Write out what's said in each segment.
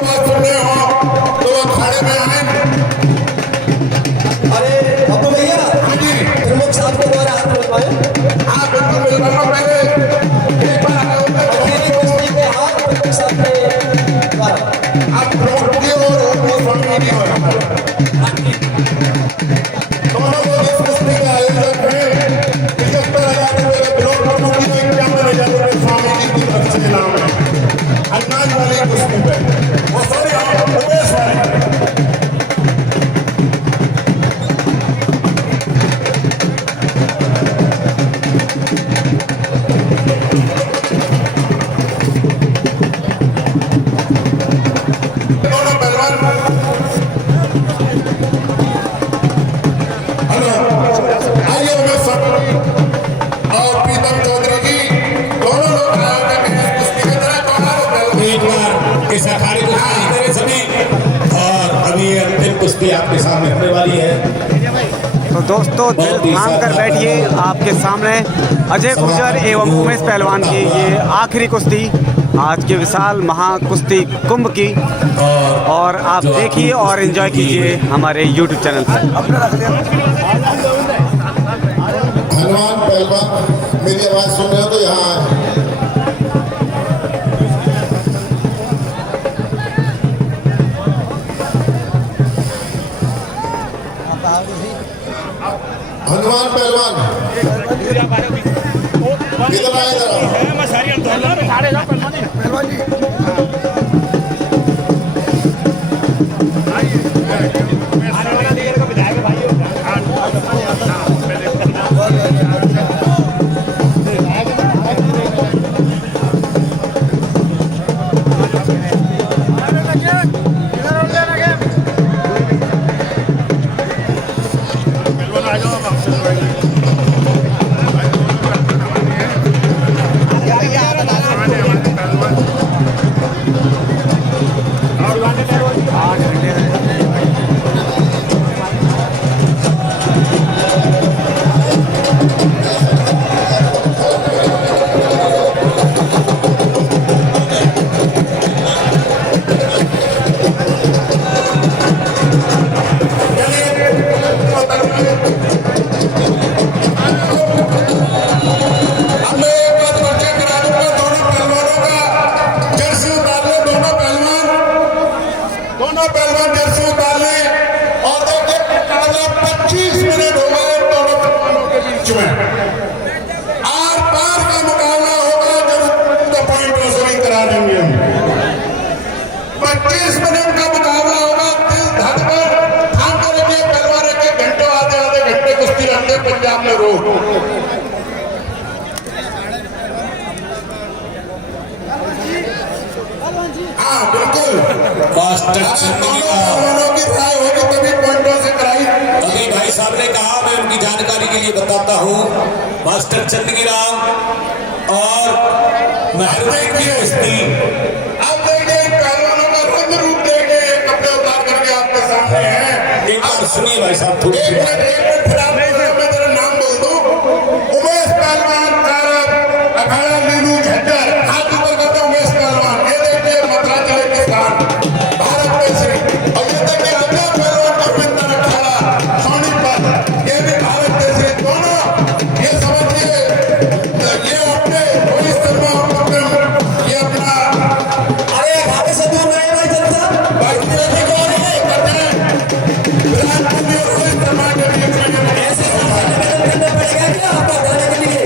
बात सुन रहे हो तो वो अखाड़े में आए। अरे बाबू भैया, हाँ जी, प्रमुख साहब को द्वारा हाथ मिलवाए। हाँ बिल्कुल मिलवाओ। पहले एक बार आए हो अकेली कुश्ती में हाथ प्रमुख साहब के द्वारा। आप प्रमुख जी और वो स्वामी जी हो, दोनों लोग इस कुश्ती के आयोजक हैं। 75,000 रुपये ब्लॉक प्रमुख जी को 51,000 रुपये स्वामी जी की तरफ से इनाम है अन्नाज वाली कुश्ती पे। वो सॉरी उमेश वाली। दोनों पहलवान हेलो आइए उमेश स्वामी और प्रीतम चौधरी जी दोनों लोग आयोजक हैं इस कुश्ती के। जरा दोनों पहलवान एक बार इस अखाड़े को खाली करें सभी। और अभी ये अंतिम कुश्ती आपके सामने होने वाली है। तो दोस्तों दिल थाम कर बैठिए, आपके सामने अजय गुर्जर एवं उमेश पहलवान की ये आखिरी कुश्ती आज के विशाल महाकुश्ती कुंभ की। और आप देखिए और एंजॉय कीजिए हमारे YouTube चैनल पर। हनुमान पहलवान मेरी आवाज सुन रहे हो तो यहाँ आए। हनुमान पहलवान इधर आए, इधर आओ। दोनों पहलवान जर्सी उतार लें और देखिए 25 मिनट हो गए दोनों पहलवानों के बीच में। आर पार का मुकाबला होगा जब पॉइंट वसूली करा देंगे। 25 मिनट का मुकाबला होगा। दिल धड़कन थाम कर रखिए पहलवान, के घंटों आधे घंटे कुश्ती रखते पंजाब में रोक। हाँ बिल्कुल, मास्टर चंदगी राय होगी तभी पॉइंटों से कराई। अभी भाई साहब ने कहा, मैं उनकी जानकारी के लिए बताता हूँ। मास्टर चंदगी राम और महरबानी की कुश्ती। अब देखिए पहलवानों का रंग रूप देखिए, कपड़े उतार करके आपके सामने हैं। एक बार सुनिए भाई साहब थोड़ी एक मिनट फिर आप मैं तेरा नाम बोल दूं। उमेश पहलवान अखाड़ा लीलू झज्जर, हाथ ऊपर करते उमेश पहलवान। ये देखिए मथुरा जिले के स्थान भारत में से। और ये देखिए अजय पहलवान गोविंद अखाड़ा सोनीपत, ये भी भारत में से। दोनों ये समझिए ये अपने रोहित शर्मा ये अपना अरे भाभी से दूर रहे भाई जनता। भाई जी को करते हैं विराट कोहली और रोहित शर्मा के बीच में ऐसे निवेदन करना पड़ेगा क्या आपको जाने के लिए?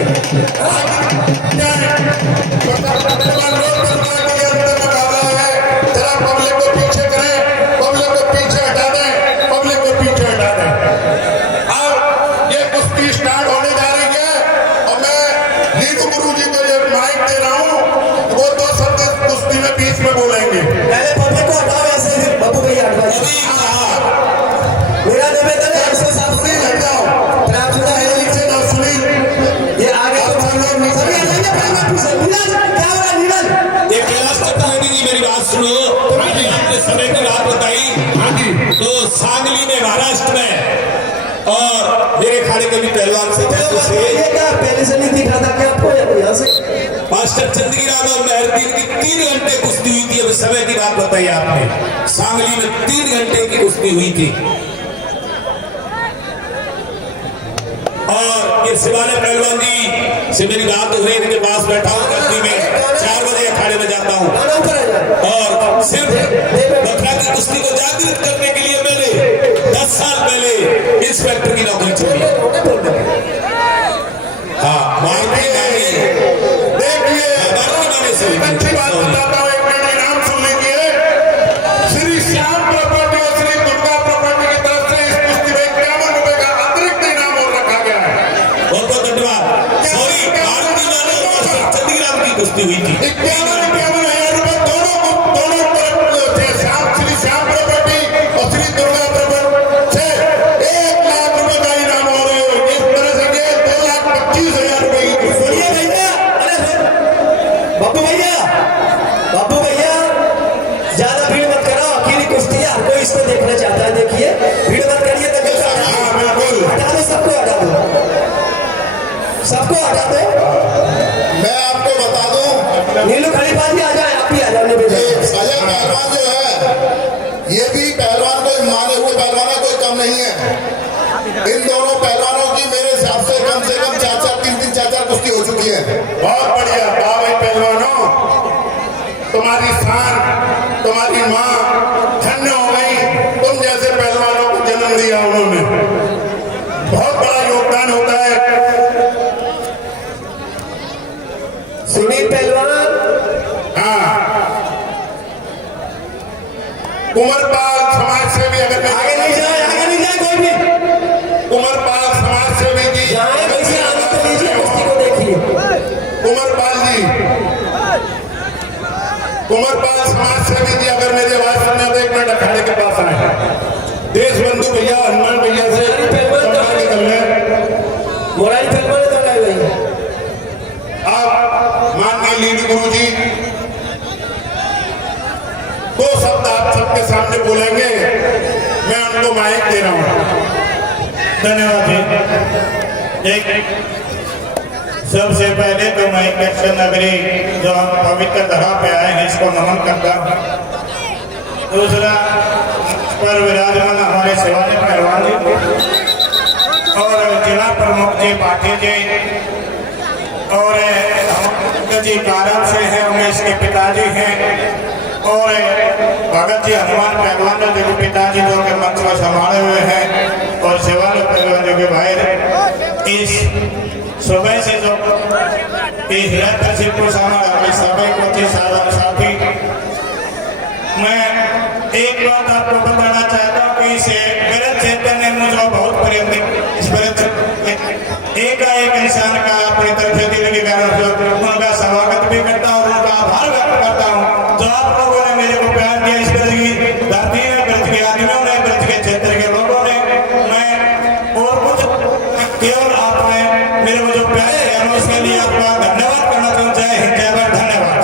बोलेंगे पहले पब्लिक को हटाओ ऐसे ही बाबू भैया हटवाइए। मेरा निवेदन है ऐसे साहब से हट जाओ। प्रार्थना है नीचे जाओ सुनील, ये आगे तो सभी आएंगे पहले पीछे। नीरज क्या हो रहा है नीरज? ये कैलाश चतुर्वेदी जी मेरी बात सुनो। आपने समय की बात बताई तो सांगली में महाराष्ट्र में और मेरे खाने के भी पहलवान से ये क्या पहले से नहीं दिखा था क्या आपको यहाँ से? मास्टर चंदगी राम और मेहरदीन की 3 घंटे कुश्ती हुई थी। अभी समय की बात बताई आपने, सांगली में 3 घंटे की कुश्ती हुई थी। और ये शिवालय पहलवान जी से मेरी बात हुई, इनके पास बैठा हूँ कस्ती में 4 बजे अखाड़े में जाता हूँ और सिर्फ बकरा की कुश्ती को जागृत करने के लिए मैंने 10 साल पहले इंस्पेक्टर की नौकरी छोड़ी। हाँ, मारती नहीं, देखिए अच्छी बात बताता हूँ, एक मिनट नाम सुन लीजिए। श्री श्याम प्रॉपर्टी और श्री दुर्गा प्रॉपर्टी की तरफ से इस कुश्ती में 51 रुपए का अतिरिक्त इनाम और रखा गया है। बहुत बहुत धन्यवाद। सॉरी, आरती माने और मास्टर चंदगी राम की कुश्ती हुई थी। 51,000 रुपए दोनों तरफ से श्री श्याम प्रॉपर्टी और श्री दुर्गा प्रॉपर्टी से 1 लाख रुपए का इनाम और इस तरह से ये 2,25,000 रुपए की कुश्ती। सुनिए भैया, अरे बापू भैया ज्यादा भीड़ मत कराओ, अकेली कुश्ती है, हर कोई इसको देखना चाहता है। देखिए भीड़ मत करिए, हाँ, बिल्कुल। हटा दो, सबको हटा दो, सबको हटा दो। मैं आपको बता दूं, नीलू खलीफा जी आ जाए, आप ही आ जाओ। अजय पहलवान जो है, ये भी पहलवान कोई माने हुए पहलवान है, कोई कम नहीं है। इन दोनों पहलवानों की मेरे हिसाब से कम 3-4 कुश्ती हो चुकी है। बहुत बढ़िया। वाह भाई पहलवानों, तुम्हारी शान, तुम्हारी माँ धन्य हो गई, तुम जैसे पहलवानों को जन्म दिया उन्होंने। बहुत बड़ा योगदान होता है। सुनील पहलवान, हाँ, कुंवरपाल समाज सेवी, अगर आगे नहीं जाए कोई भी। कुंवरपाल समाज सेवी जी, जाए कैसे आगे तो लीजिए, कुश्ती को देखिए। कुंवरपाल जी, कुंवरपाल समाज सेवी जी, अगर मेरी आवाज सुनने तो 1 मिनट अखाड़े के पास आए। देश बंधु भैया, हनुमान भैया से संपर्क कर लें। मोरारी पहलवान तो लग गई। आप माननीय लीड गुरु जी 2 शब्द आप सबके सामने बोलेंगे, मैं उनको माइक दे रहा हूँ। धन्यवाद जी। एक सबसे पहले तो मैं कृष्ण नगरी जो हम पवित्र धरा पे आए हैं इसको नमन करता हूँ। दूसरा पर विराजमान हमारे शिवालय पहलवान जी और जिला प्रमुख जी पाटिल जी और जी कारम से हैं, उमेश के पिताजी हैं और भगत जी हनुमान पहलवान जो के पिताजी जो के मंच में संभाले हुए हैं और शिवालय पहलवान जो के भाई इस सुबह से जो शिवपुर सभी को साथी, मैं एक बात आपको बताना चाहता हूँ कि इसे मेरे क्षेत्र ने मुझे बहुत प्रेम इस एक इंसान का अपनी तरफ से दिल के कारण उनका स्वागत भी करता हूँ और उनका आभार व्यक्त करता हूँ जो आप लोगों ने मेरे को प्यार दिया। इस ब्रज की धरती में, ब्रज के आदमियों ने, ब्रज के क्षेत्र के लोगों ने, मैं और कुछ केवल आपने मेरे को जो प्यार दिया उसके लिए आपका धन्यवाद करना चाहूँ। जय हिंद, जय भारत, धन्यवाद।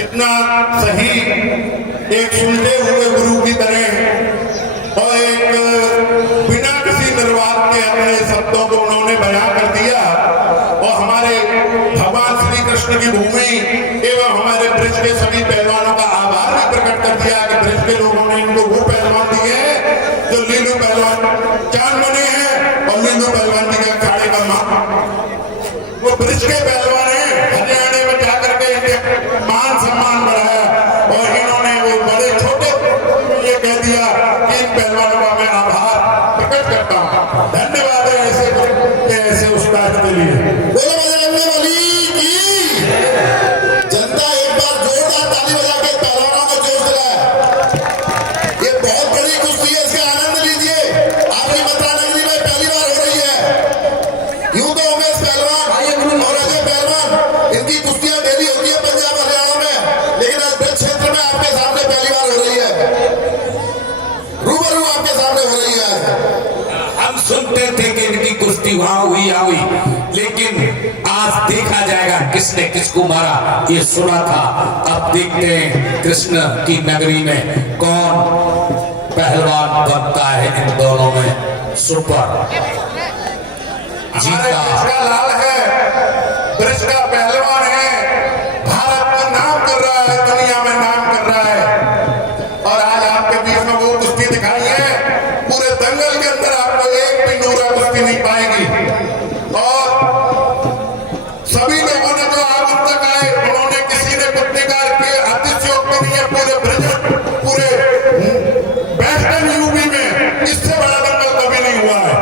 इतना सही एक सुलझे हुए गुरु की तरह और एक बिना किसी निर्वाह के अपने शब्दों को उन्होंने बयां कर दिया और हमारे भगवान श्री कृष्ण की भूमि एवं हमारे ब्रज के सभी पहलवानों का आभार भी प्रकट कर दिया कि ब्रज के लोगों ने इनको वो पहलवान दिए हैं जो लीलू पहलवान चांद बने हैं और लीलू पहलवान जी के अखाड़े का मां वो ब्रज के पहलवान हैं। हरियाणा में जाकर के इनके मान सम्मान बढ़ाया और इन्होंने वो बड़े छोटे ये कह दिया कि इन पहलवानों का मैं आभार प्रकट करता हूँ। धन्यवाद है ऐसे उस्ताद के लिए। बोलो बजरंग बली की जनता एक बार जोरदार ताली बजा के पहलवानों को जोश दिलाए। ये बहुत बड़ी कुश्ती है, इसका आनंद लीजिए। आपकी मथुरा नगरी में पहली बार हो रही है। यूं तो उमेश पहलवान और अजय पहलवान इनकी कुश्तियां डेली होती है पंजाब हरियाणा में, लेकिन आज ब्रज क्षेत्र में आपके सामने पहली बार हो रही है, रूबरू आपके सामने हो रही है। हम सुनते थे कि इनकी कुश्ती वहां हुई, लेकिन आज देखा जाएगा किसने किसको मारा, ये सुना था। अब देखते हैं कृष्ण की नगरी में कौन पहलवान बनता है इन दोनों में। सुपर हमारे देश का लाल है, देश का पहलवान है, भारत का नाम कर रहा है, दुनिया में नाम कर रहा है। और आज आपके बीच में वो कुश्ती दिखाई है, पूरे दंगल के अंदर आपको एक भी नूरा कुश्ती नहीं पाएगी। और सभी लोगों ने जो आज तक आए, उन्होंने किसी ने कुश्तीकार के अतिशयोक्ति नहीं है। पूरे ब्रिज, पूरे वेस्टर्न यूपी में इससे बड़ा दंगल कभी नहीं हुआ है।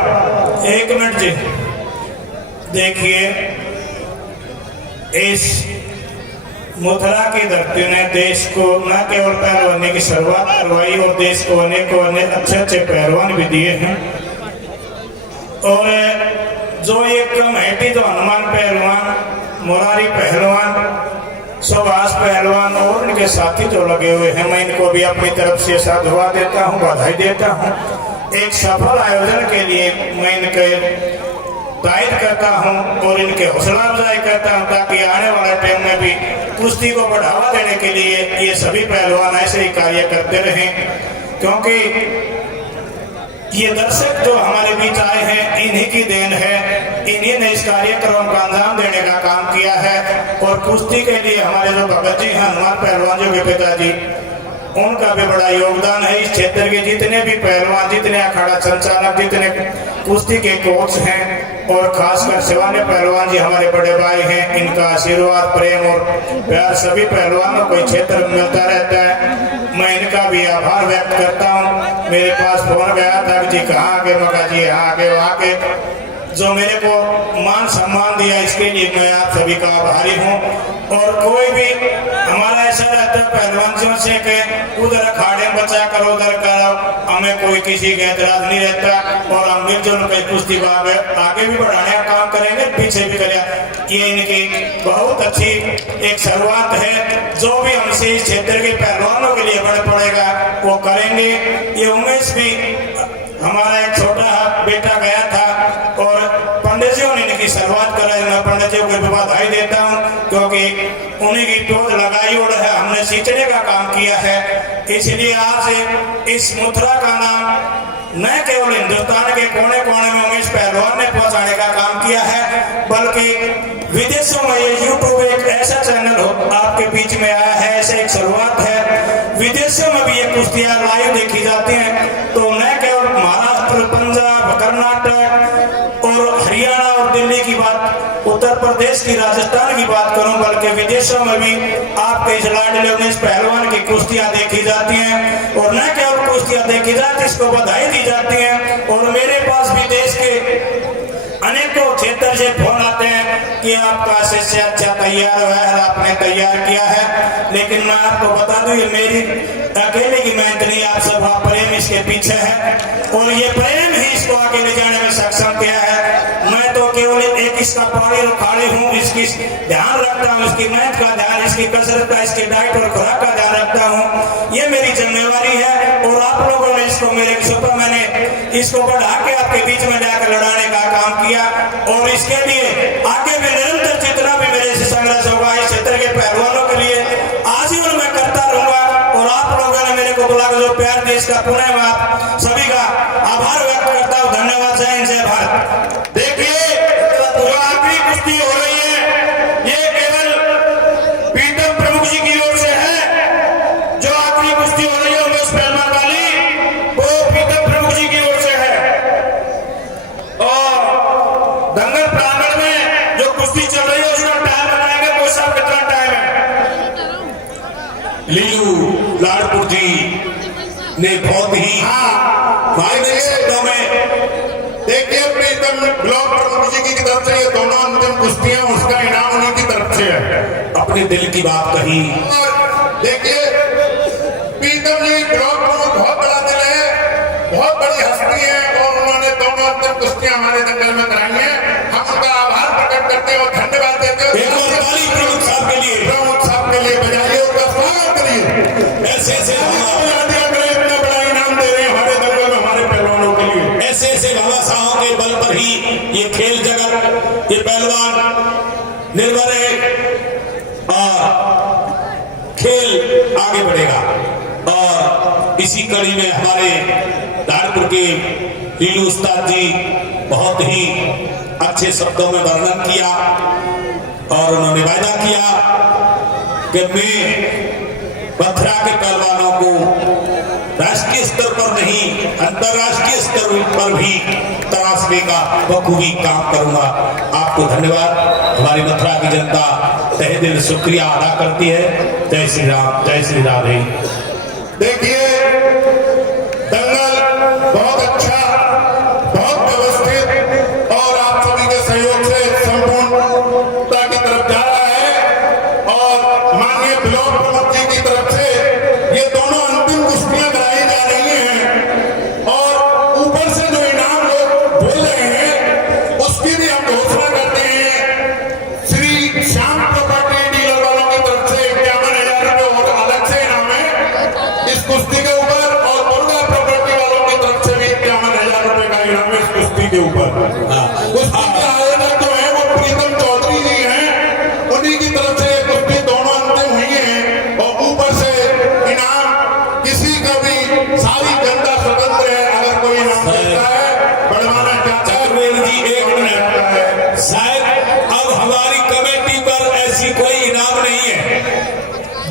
एक मिनट जी, देखिए इस मथुरा की धरती ने देश को न केवल पहलवानी की शुरुआत करवाई और देश को अनेक अच्छे अच्छे पहलवान भी दिए हैं। और जो ये कमेटी जो हनुमान पहलवान, मुरारी पहलवान, सुभाष पहलवान और उनके साथी जो लगे हुए हैं, मैं इनको भी अपनी तरफ से साधुवाद देता हूँ, बधाई देता हूँ। एक सफल आयोजन के लिए मैं इनके तारीफ करता हूं और इनके हौसला अफजाई करता हूं, ताकि आने वाले टाइम में भी कुश्ती को बढ़ावा देने के लिए ये सभी पहलवान ऐसे ही कार्य करते रहें। क्योंकि ये दर्शक जो हमारे बीच आए हैं, इन्हीं की देन है, इन्हीं ने इस कार्यक्रम का अंजाम देने का काम किया है। और कुश्ती के लिए हमारे जो भगत जी हैं, हनुमान पहलवान जो के पिताजी, उनका भी बड़ा योगदान है। इस क्षेत्र के जितने भी पहलवान, जितने अखाड़ा संचालक, जितने कुश्ती के कोच हैं, और खासकर शिवानी पहलवान जी हमारे बड़े भाई हैं, इनका आशीर्वाद, प्रेम और प्यार सभी पहलवानों को क्षेत्र में मिलता रहता है। मैं इनका भी आभार व्यक्त करता हूँ। मेरे पास फोन गया था कि जी कहाँ आगे, मका जी यहाँ आगे आगे, जो मेरे को मान सम्मान दिया, इसके लिए मैं आप सभी का आभारी हूँ। और कोई भी हमारा ऐसा रहता है पहलवानों से कि उधर अखाड़े बचा करो, उधर करो, हमें कोई किसी का एतराज नहीं रहता। और हम मिलजुल कर कुश्ती को आगे भी बढ़ाने का काम करेंगे, पीछे भी करें। ये इनकी बहुत अच्छी एक शुरुआत है। जो भी हमसे इस क्षेत्र के पहलवानों के लिए बढ़ पड़ेगा वो करेंगे। ये उमेश भी हमारा एक छोटा बेटा गया था और पंडित जी ने इनकी शुरुआत कराई। मैं पंडित जी को बधाई देता हूँ, क्योंकि उन्हीं की टोज लगाई और है, हमने सींचने का काम किया है। इसलिए आज इस मथुरा का नाम न केवल हिंदुस्तान के कोने कोने में उमेश पहलवान ने पहुंचाने का काम किया है, बल्कि विदेशों में ये यूट्यूब एक ऐसा चैनल हो आपके बीच में आया है, ऐसे एक शुरुआत है। विदेशों में भी ये कुश्तियां लाइव देखी जाती हैं। तो न केवल महाराष्ट्र, पंजाब, कर्नाटक और हरियाणा और दिल्ली की बात, उत्तर प्रदेश की, राजस्थान की बात करूं, बल्कि विदेशों में भी आपके इस लाडले उमेश पहलवान की कुश्तियां देखी जाती हैं। और न केवल कुश्तियां देखी जाती, इसको बधाई दी जाती है। और मेरे पास भी देश के अनेकों क्षेत्र से फोन आते हैं कि आपका शिष्य अच्छा तैयार हुआ है, आपने तैयार किया है। लेकिन मैं आपको बता दूं, ये मेरी अकेले की मेहनत नहीं, आप सबका प्रेम इसके पीछे है। और ये प्रेम ही इसको आगे ले जाने में सक्षम किया है। मैं तो केवल एक इसका पानी रुखाड़ी हूँ, इसकी ध्यान रखता हूँ, इसकी मेहनत का ध्यान, इसकी कसरत का, इसकी डाइट और खुराक का ध्यान रखता हूँ। ये मेरी जिम्मेवारी है। और आप लोगों ने इसको मेरे सुबह मैंने इसको बढ़ा के आपके बीच में जाकर लड़ाने का काम किया। और इसके लिए आगे भी निरंतर जितना भी मेरे से संघर्ष होगा इस क्षेत्र के पहलवानों के लिए आजीवन मैं करता रहूंगा। और आप लोगों ने मेरे को बुला जो प्यार देश का, पुनः मैं आप सभी का आभार व्यक्त करता हूँ। धन्यवाद। जय हिंद, जय भारत। देखिए, जो आखिरी कुश्ती हो रही है, ये केवल प्रीतम प्रमुख जी की ओर से है। जो आखिरी कुश्ती हो रही है उमेश पहलवान वाली, वो प्रीतम प्रमुख जी की ओर से है। और दंगल प्रांगण में जो कुश्ती चल रही है उसका टाइम बताएंगे, वो सब कितना टाइम है। लीलू लाडपुर जी ने बहुत ही मायने शब्दों में, देखिए, प्रीतम ब्लॉक प्रमुख जी की तरफ से ये दोनों अंतिम कुश्तियां, उसका इनाम उन्हीं की तरफ से है। अपने दिल की बात कही। और देखिए, प्रीतम जी ब्लॉक प्रमुख बहुत बड़ा दिल है, बहुत बड़ी हस्ती है, और उन्होंने दोनों अंतिम कुश्तियां हमारे दंगल में कराई हैं। हम उनका आभार प्रकट करते हैं और धन्यवाद देते हैं। प्रमुख साहब के लिए, प्रमुख साहब के लिए बजाइए, उनका स्वागत करिए। ऐसे ऐसे इतना बड़ा इनाम दे रहे हैं हमारे दंगल में हमारे पहलवानों के लिए। ऐसे ऐसे भामाशाहों के बल पर ही ये खेल जगत, ये पहलवान निर्भर है और खेल आगे बढ़ेगा। और इसी कड़ी में हमारे धारपुर के लीलू उस्ताद जी बहुत ही अच्छे शब्दों में वर्णन किया और उन्होंने वायदा किया कि मैं मथुरा के पहलवानों को राष्ट्रीय स्तर पर नहीं अंतर्राष्ट्रीय स्तर पर भी तराशने का बखूबी काम करूंगा। आपको धन्यवाद। हमारी मथुरा की जनता तहे दिल शुक्रिया अदा करती है। जय श्री राम, जय श्री राधे। देखिए दंगल बहुत अच्छा, बहुत व्यवस्थित और आप सभी के सहयोग से संपूर्णता की तरफ जा रहा है और माननीय ब्लॉक प्रमुख जी की तरफ से ये दोनों अंतिम कुश्तियां कराई जा रही हैं और ऊपर से जो इनाम लोग बोल रहे हैं उसकी भी हम घोषणा करते हैं। श्री श्याम प्रॉपर्टी डीलर वालों की तरफ से 51,000 रुपये और अलग से इनाम है इस कुश्ती के ऊपर और मुर्गा प्रॉपर्टी वालों की तरफ से भी 51,000 रुपये का इनाम है इस कुश्ती के ऊपर। कुश्ती का आयोजक जो है वो प्रीतम चौधरी जी हैं, उन्हीं की तरफ से ये कुश्ती दोनों अंतिम हुई है और ऊपर से इनाम किसी का भी सारी जनता स्वतंत्र है, अगर कोई इनाम देता है बढ़वाना चाहता है। चक्रवेल जी एक मिनट, शायद अब हमारी कमेटी पर ऐसी कोई इनाम नहीं है।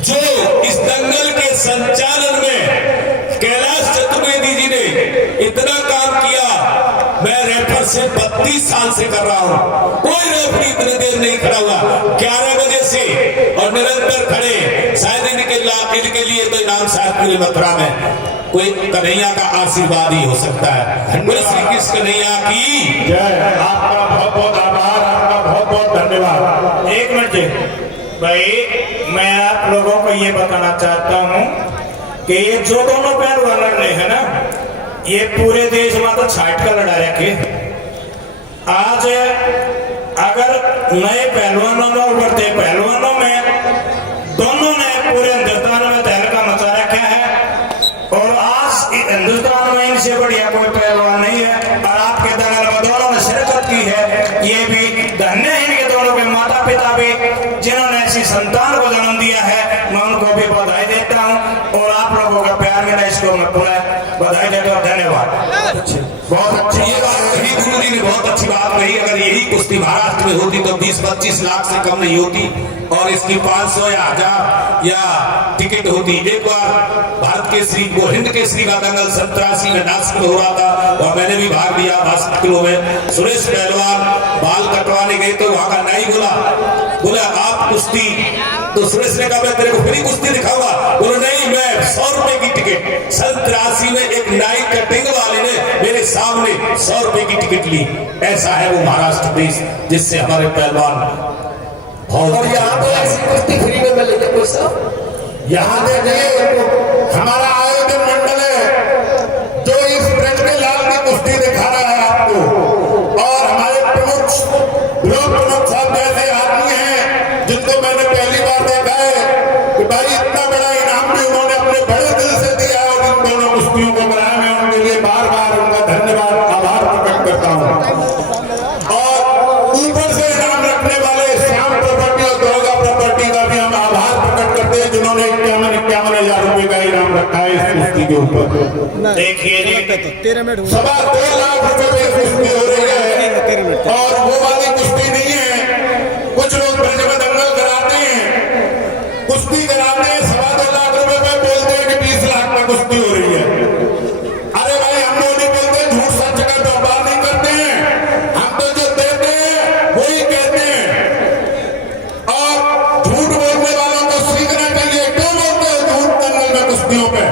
जो इस दंगल के संचालन में कैलाश चतुर्वेदी जी ने इतना काम किया, मैं रेफर से 32 साल से कर रहा हूं, कोई रेफरी इतनी देर नहीं खड़ा हुआ, 11 बजे से और निरंतर खड़े। शायद इनके लिए तो इनाम शायद पूरे मथुरा में कोई कन्हैया का आशीर्वाद ही हो सकता है। बोले श्री कृष्ण कन्हैया की जय। आपका बहुत बहुत आभार, आपका बहुत बहुत धन्यवाद। एक मिनट जी भाई, मैं आप लोगों को ये बताना चाहता हूँ कि ये जो दोनों पहलवान लड़ रहे हैं ना, ये पूरे देश में तो 60 का लड़ा रखे। आज अगर नए पहलवानों में उभरते पहलवानों में दोनों ने पूरे हिंदुस्तान में तहलका मचा रखा है और आज हिंदुस्तान में इनसे बढ़िया कोई पहलवान नहीं है और आपके दंगल में दोनों ने शिरकत की है। ये भी धन्य है इनके दोनों के माता पिता भी जिन्होंने ऐसी संतान को जन्म दिया है। मैं उनको भी बधाई देता हूँ और आप लोगों का प्यार मिला, इसको मैं पूरा बधाई देता हूँ। धन्यवाद। बहुत अच्छी ये बात कही गुरु जी ने, बहुत अच्छी बात कही। अगर यही कुश्ती महाराष्ट्र में होती तो 20-25 लाख से कम नहीं होती और इसकी 500 या 1000 या टिकट होती। एक बार भारत के श्री वो हिंद के श्री का दंगल 87 में नासिक में हो रहा था और मैंने भी भाग लिया 62 किलो में। सुरेश पहलवान बाल कटवाने गए तो वहां का नाई बोला आप कुश्ती, तो सुरेश ने कहा मैं तेरे को फ्री कुश्ती दिखाऊंगा। बोले नहीं, मैं 100 रुपए की टिकट। 83 में एक नाई कटिंग वाले ने मेरे सामने 100 रुपए की टिकट ली। ऐसा है वो महाराष्ट्र देश जिससे हमारे पहलवान और यहाँ तो ऐसी कुश्ती फ्री में मिलेगी कोई साहब। यहाँ देखिए हमारा आयोजन मंडल है जो इस ब्रज के लाल की कुश्ती दिखा रहा है आपको और हमारे प्रमुख ब्लॉक प्रमुख साहब जैसे आदमी हैं जिनको मैंने पहली बार देखा है कि भाई इतना बड़ा इनाम भी उन्होंने अपने बड़े दिल से दिया और इन दोनों कुश्तियों को कराया। मैं उनके लिए बार बार उनका धन्यवाद आभार प्रकट करता हूँ और ऊपर से इनाम रखने वाले श्याम प्रॉपर्टी और दुर्गा प्रॉपर्टी का भी हम आभार प्रकट करते हैं जिन्होंने 51,000 रुपए का इनाम रखा है इस कुश्ती के ऊपर। देखिए जी, 2.25 लाख रुपए में कुश्ती हो रही है और वो वाली कुश्ती नहीं है। कुछ लोग ब्रज में दंगल कराते हैं, कुश्ती कराते हैं 2.25 लाख रुपए में, बोलते हैं कि 20 लाख में कुश्ती हो रही है। अरे भाई हम लोग नहीं बोलते, झूठ सच का व्यापार नहीं करते हैं, हम तो जो देते हैं वही कहते हैं और झूठ बोलने वालों को सीखना चाहिए। क्यों बोलते हो झूठ दंगल में कुश्तियों पे?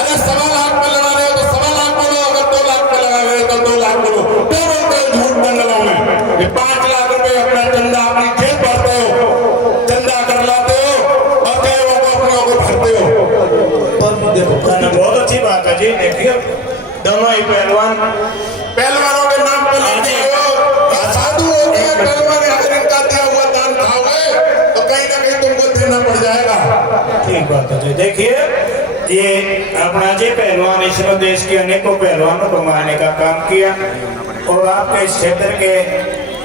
अरे 1.25 लाख में लगा रहे हो तो 1.25 लाख बोलो, अगर 2 लाख में लगा रहे हो तो 2 लाख बोलो। क्यों बोलते हो झूठ दंगलों में? ये 5 लाख रुपए अपना चंदा अपनी जेब भरते हो, चंदा कर लाते हो और कई अपनियों को भरते हो। बहुत अच्छी बात है जी। देखिए दोनों ही पहलवानों के नाम पे लेते हो, साधु हो गए पहलवान, अगर इनका दिया हुआ दान खाओगे तो कहीं ना कहीं तुमको देना पड़ जाएगा। ठीक बात है जी। देखिए ये अपना जी पहलवान इसने देश के अनेकों पहलवानों को मारने का काम किया और आपके इस क्षेत्र के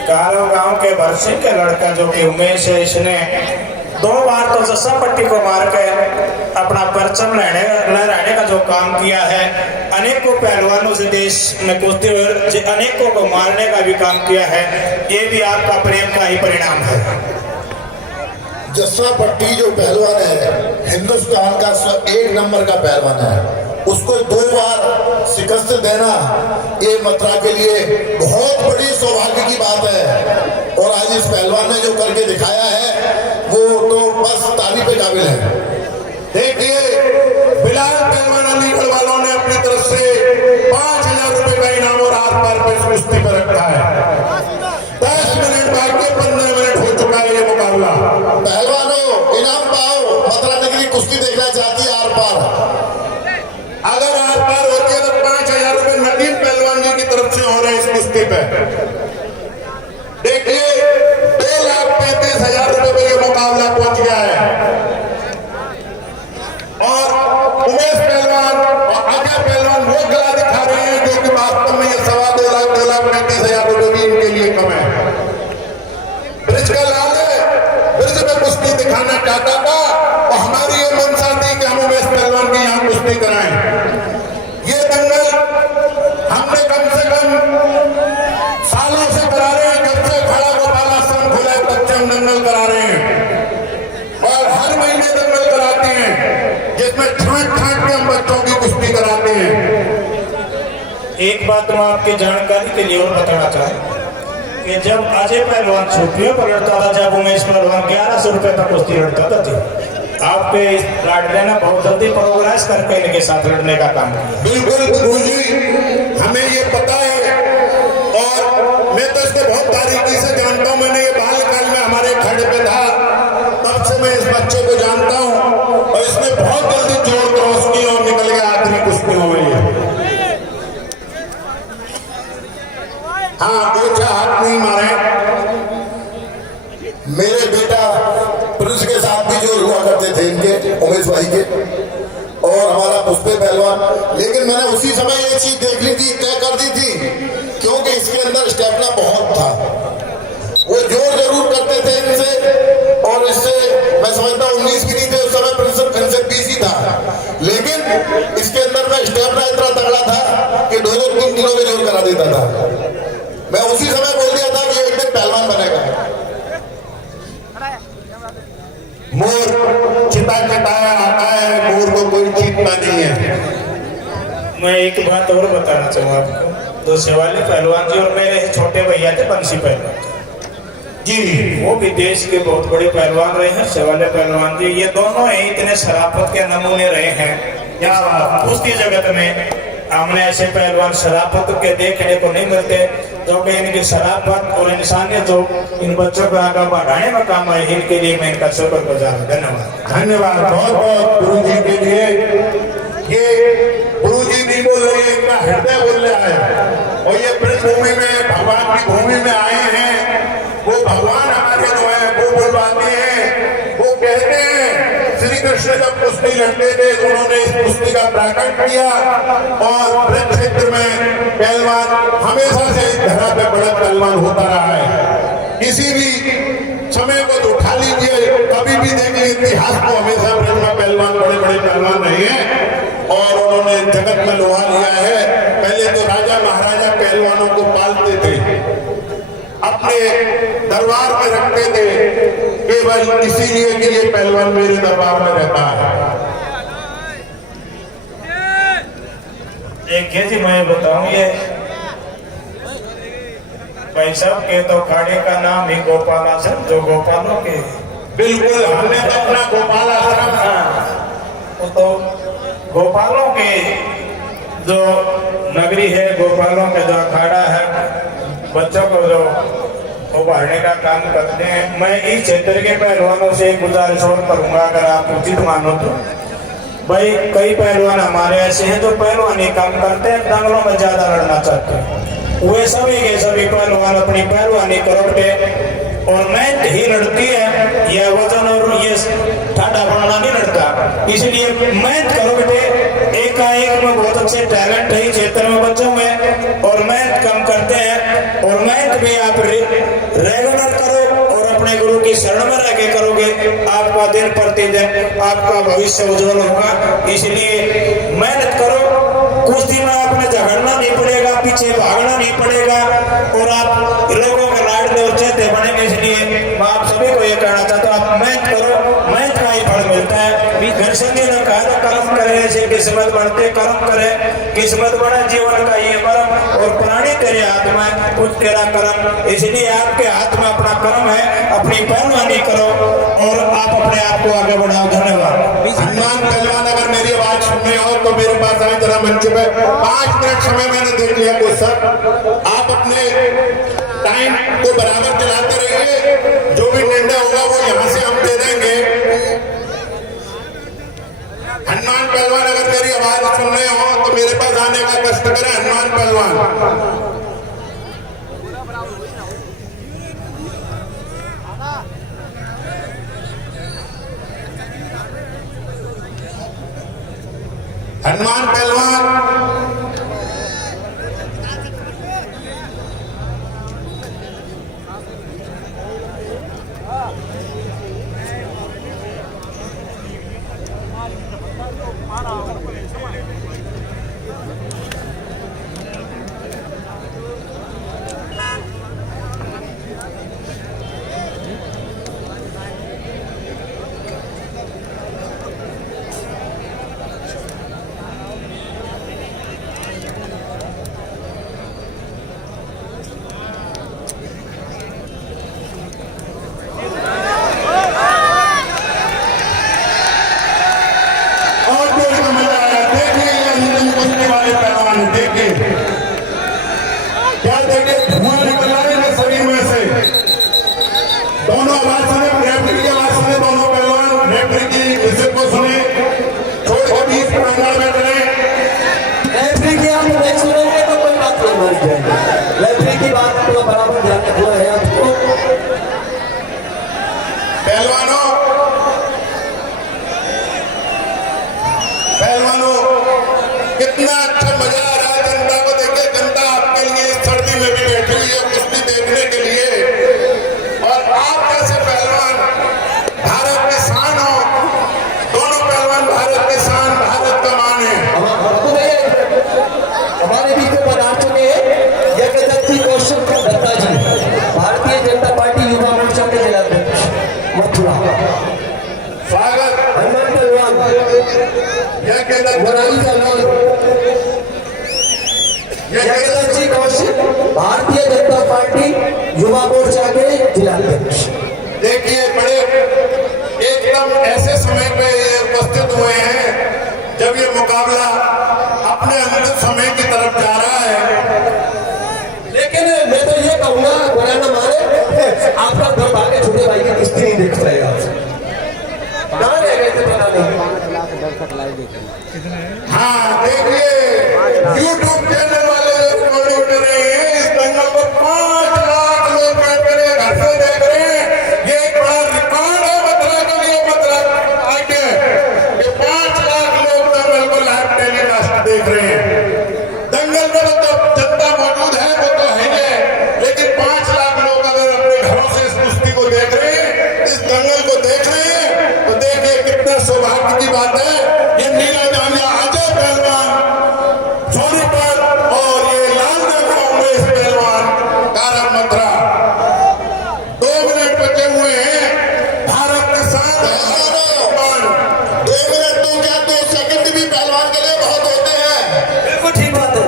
कारो गांव के बरसिंह के लड़का जो कि उमेश है, इसने 2 बार तो जस्सा पट्टी को मार के अपना परचम लहराने का जो काम किया है। अनेकों पहलवानों से देश में कुश्ती और अनेकों को मारने का भी काम किया है। ये भी आपका प्रेम का ही परिणाम है। जसरा पट्टी जो पहलवान है हिंदुस्तान का 1 नंबर का पहलवान है, उसको 2 बार शिकस्त देना ये मथुरा के लिए बहुत बड़ी सौभाग्य की बात है। और आज इस पहलवान ने जो करके दिखाया है वो तो बस तारीफ के काबिल है। देखिए बिलाल पहलवान अलीगढ़ वालों ने अपनी तरफ से 5000 रुपए का इनाम और आर पार पे इस कुश्ती पर रखा है। 10 मिनट बाकी, 15 मिनट हो चुका है ये मुकाबला। पहलवानों इनाम पाओ, मथुरा नगरी कुश्ती देखना चाहती है आर पार। अगर आर पार होती है तो 5000 रुपए नदीम पहलवान जी की तरफ से हो रहे हैं इस कुश्ती पे। देखिए 2,35,000 रुपए पे ये मुकाबला पहुंच गया है। और उमेश पहलवान और अजय पहलवान वो कला दिखा रहे हैं जो कि वास्तव में ये 2,35,000 रुपए भी इनके लिए कम है। ब्रिज का लाल है, ब्रिज में कुश्ती दिखाना चाहता था और हमारी ये मंशा थी कि हम उमेश पहलवान की यहाँ कुश्ती कराएं। ये दंगल हमने कम से कम सालों से करा रहे हैं। जब से खड़ा गोपाल आश्रम खुला है तब से हम दंगल करा रहे हैं और हर महीने दंगल कराते हैं जिसमें छांट छांट के हम बच्चों की कुश्ती कराते हैं। एक बात मैं आपकी जानकारी के लिए और बताना चाहूँ कि जब अजय पहलवान छुट्टियों पर लड़ता था, जब उमेश पहलवान 1100 रुपए तक कुश्ती लड़ता था, आपके इस लाडले ने बहुत जल्दी प्रोग्रेस करके इनके साथ लड़ने का काम किया। बिल्कुल गुरुजी, हमें ये पता है और मैं तो इसके बहुत बारीकी से जानता हूँ। मैंने ये बाल्यकाल में हमारे खड़े पे था, तब से मैं इस बच्चे को जानता हूँ और इसने बहुत जल्दी जोर क्रॉस की और निकल गया। आखिरी कुश्ती हो गई है। हाँ, ऊंचा हाथ नहीं मारे। मेरे बेटा प्रिंस के साथ भी जोर हुआ करते थे इनके, उमेश भाई के, और हमारा पुष्पे पहलवान। लेकिन मैंने उसी समय ये चीज देख ली थी, तय कर दी थी, क्योंकि इसके अंदर स्टेमिना बहुत था। वो जोर जरूर करते थे इनसे, और इससे मैं समझता हूँ 19 भी नहीं थे उस समय, प्रिंस इनसे 20 ही था। लेकिन इसके अंदर में स्टेमिना इतना तगड़ा था कि 2-3 किलो में जोर करा देता था। मैं उसी समय बोल दिया था कि एक दिन पहलवान बनेगा। मोर चिता चिताया आता है, मोर को कोई चीतता नहीं है। मैं एक बात और बताना चाहूँ आपको। तो शिवाली पहलवान जी और मेरे छोटे भैया थे बंसी पहलवान जी, वो भी देश के बहुत बड़े पहलवान रहे हैं। शिवाली पहलवान जी ये दोनों ही इतने शराफत के नमूने रहे हैं। यहाँ कुश्ती जगत में हमने ऐसे पहलवान शराफत के देखने को नहीं मिलते, जो कि इनकी शराफत और इंसानियत जो इन बच्चों को आगे बढ़ाने में काम आए, इनके लिए मैं इनका शुक्र गुजार हूं। धन्यवाद। धन्यवाद बहुत बहुत गुरु जी के लिए। ये गुरु जी नहीं बोल रहे हैं, इनका हृदय बोल रहा है। और ये ब्रज भूमि में भगवान की भूमि में आए हैं, वो भगवान हमारे जो है वो बुलवाते हैं। वो कहते हैं श्री कृष्ण जब कुश्ती लड़ते थे तो उन्होंने इस कुश्ती का प्राकट किया और ब्रज क्षेत्र में पहलवान हमेशा से इस धरा पे बड़ा पहलवान होता रहा है। किसी भी समय को तो उठा लीजिए, कभी भी देखिए इतिहास को, हमेशा ब्रज में पहलवान बड़े बड़े पहलवान रहे हैं और उन्होंने जगत में लोहा लिया है। पहले तो राजा महाराजा पहलवानों को पालते थे, अपने दरबार में रखते थे, केवल इसीलिए कि ये पहलवान मेरे दरबार में रहता है। एक जी मैं बताऊं, ये भाई साहब के तो अखाड़े का नाम ही गोपाल आश्रम, जो गोपालों के बिल्कुल, हमने तो अपना गोपाल आश्रम, तो गोपालों के जो नगरी है, गोपालों के जो अखाड़ा है, बच्चों को जो उभारने का काम करते हैं। मैं इस क्षेत्र के पहलवानों से एक गुजारिश और करूंगा, अगर आप उचित मानो तो। भाई कई पहलवान हमारे ऐसे हैं जो पहलवानी काम करते हैं, दंगलों में ज्यादा लड़ना चाहते हैं। वे सभी के सभी पहलवान अपनी पहलवानी करोड़े और मेहनत ही लड़ती है, यह वजन और ये ठाडा बनना नहीं लड़ता। इसलिए मेहनत करोगे, एकाएक में बहुत अच्छे टैलेंट है क्षेत्र में बच्चों में, और मेहनत कम करते हैं। और मेहनत भी आप रेगुलर करो और अपने गुरु की शरण में रह के करोगे, आपका दिन प्रतिदिन आपका भविष्य उज्जवल होगा। इसलिए मेहनत करो, कुश्ती में आपने झगड़ना नहीं पड़ेगा, पीछे भागना नहीं पड़ेगा और आप लोगों के लाडले और चेते बनेंगे। इसलिए मैं आप सभी को ये कहना चाहता हूँ, आप मेहनत करो, मेहनत का ही फल मिलता है। घर संगे ने कहा था कर्म करे ऐसे किस्मत बनते, कर्म करे किस्मत बने, जीवन का ये कर्म और प्राणी तेरे हाथ में, कुछ तेरा कर्म। इसलिए आपके हाथ में अपना कर्म है, अपनी पहलवानी करो और आप अपने आप को आगे बढ़ाओ। धन्यवाद। हनुमान पहलवान, अगर मेरी आवाज सुनने हो तो मेरे पास आए जरा मंच पे। 5 मिनट समय मैंने देख लिया कोई सर, आप अपने टाइम को बराबर चलाते रहिए। जो भी निर्णय होगा वो यहाँ से हम दे देंगे। हनुमान पहलवान, अगर मेरी आवाज सुन रहे हो तो मेरे पास आने का कष्ट करें। हनुमान पहलवान, हनुमान पहलवान, पहलवानों, कितना अच्छा मजा आ रहा है जनता को देखे। जनता आपके लिए इस सर्दी में भी बैठी हुई है कुश्ती देखने के लिए। और आप जैसे पहलवान भारत की शान हो। दोनों पहलवान भारत की शान, भारत का मान है। हमारे बीच में पधार चुके हैं जगदत्ती कौशिक दत्ता जी, भारतीय जनता पार्टी युवा मोर्चा के जिलाध्यक्ष मथुरा। स्वागत। हनुमान पहलवान, जगदत्त जी कौशिक, भारतीय जनता पार्टी युवा मोर्चा के जिलाध्यक्ष। देखिए, बड़े एकदम ऐसे समय पे ये उपस्थित हुए हैं जब ये मुकाबला अपने अंतिम समय की तरफ जा रहा है। लेकिन मैं तो ये कहूंगा, बुरा न माने, आपका घर भागे छोटे भाई की किस्ती नहीं देख रहे आपसे। कहाँ रह गए थे पता नहीं। हाँ, देखिए यूट्यूब चैनल वाले जो उठ रहे हैं, इस दंगल को 5 लाख लोग बैठ कर घर से देख रहे हैं। ये एक बड़ा रिकॉर्ड है मथुरा के लिए। मथुरा आके ये 5 लाख लोग दंगल को लाइव टेलीकास्ट देख रहे हैं। दंगल में तो जनता मौजूद है, वो तो है ही, लेकिन 5 लाख लोग अगर अपने घरों से इस कुश्ती को देख रहे हैं, इस दंगल को देख रहे हैं, तो देखिए कितना सौभाग्य की बात है। ये नीला जामिया अजय पहलवान छोरी पर और ये लाल देखो उमेश पहलवान कारम मथुरा। 2 मिनट बचे हुए हैं। भारत के साथ 2 मिनट तो क्या 2 सेकंड भी पहलवान के लिए बहुत होते हैं। बिल्कुल ठीक बात है।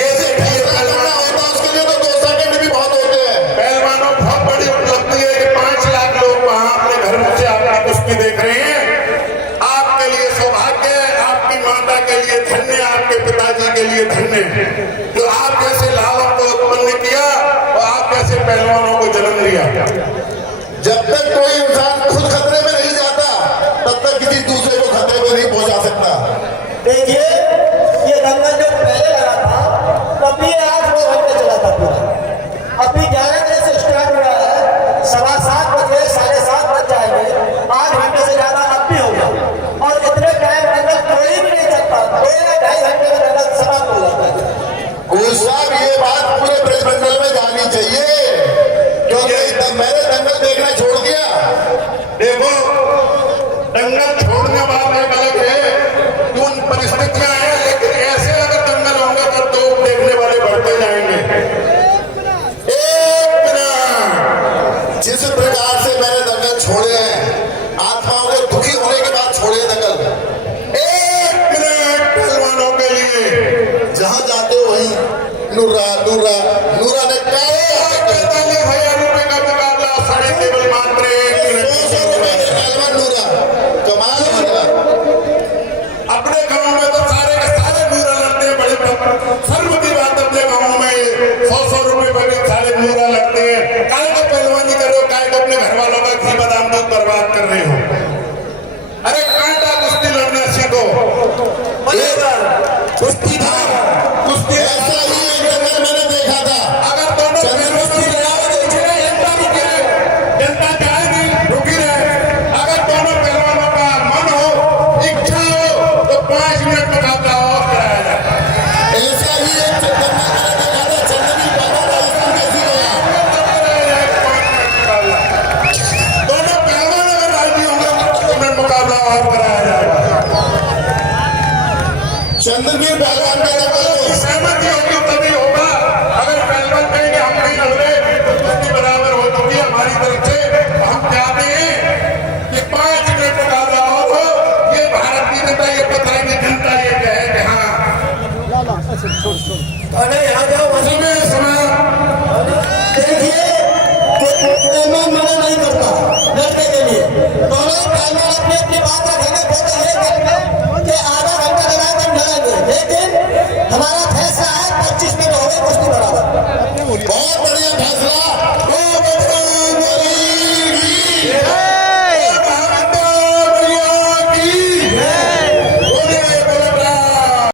ये देखिए पहलवान होता है उसके लिए तो 2 सेकंड भी बहुत होते हैं। पहलवानों, बहुत बड़ी उपलब्धि है कि 5 लाख लोग वहां अपने घर से आपकी कुश्ती देख रहे हैं। आपके लिए सौभाग्य है, आपकी माता के लिए धन्य, आपके पिताजी के लिए धन्य, जो आप जैसे लालों को उत्पन्न किया और आप जैसे पहलवानों को जन्म दिया। जब तक कोई इंसान खुद खतरे में नहीं जाता, तब तक किसी दूसरे को खतरे में नहीं पहुंचा सकता। देखिए, ये दंगल जो पहले लगा था, तब भी 8 घंटे चला था पूरा। अभी 11 बजे से स्टार्ट हुआ है, 7:15 बजे, 7:30 बज जाएंगे। 8 घंटे से ज्यादा अब भी होगा। और इतने टाइम दंगल कोई भी नहीं सकता। 2-2.5 घंटे में दंगल समाप्त हो जाता है। गुरु साहब, ये बात पूरे ब्रज मंडल में जानी चाहिए, क्योंकि मैंने दंगल देखना छोड़ दिया। देखो, दंगल छोड़ने वाले अलग है, उन परिस्थितियां हैं, लेकिन ऐसे अगर जहाँ जाते हो वहीं नूरा नूरा नूरा ने 45,000 रुपए का मुकाबला साढ़े टेबल मात्र 100 रुपए के पहलवान नूरा कमाल होगा। अपने गांव में तो सारे के सारे नूरा लगते हैं। बड़े सर्व की बात अपने गांव में 100 रुपए में भी सारे नूरा लगते हैं। काय को पहलवानी कर रहे हो, काय को अपने घर वालों का घी बादाम दूध बर्बाद कर रहे हो। अरे कांटा कुश्ती लड़ना सीखो। कुश्ती था कुश्ती ऐसा ही एक जगह मैंने देखा था। अगर दोनों पहलवानों की जनता चाहेगी रुकी रहे। अगर दोनों पहलवानों का मन हो, इच्छा हो तो 5 मिनट मुकाबला और कराया जाए। ऐसा ही एक जगह मैंने देखा था। चंदनी बाबा का स्कूल कैसी गया। दोनों पहलवान अगर राजी होंगे तो मिनट मुकाबला और कराया जाएगा। चंद्रवीर पहलवान का सहमति होगी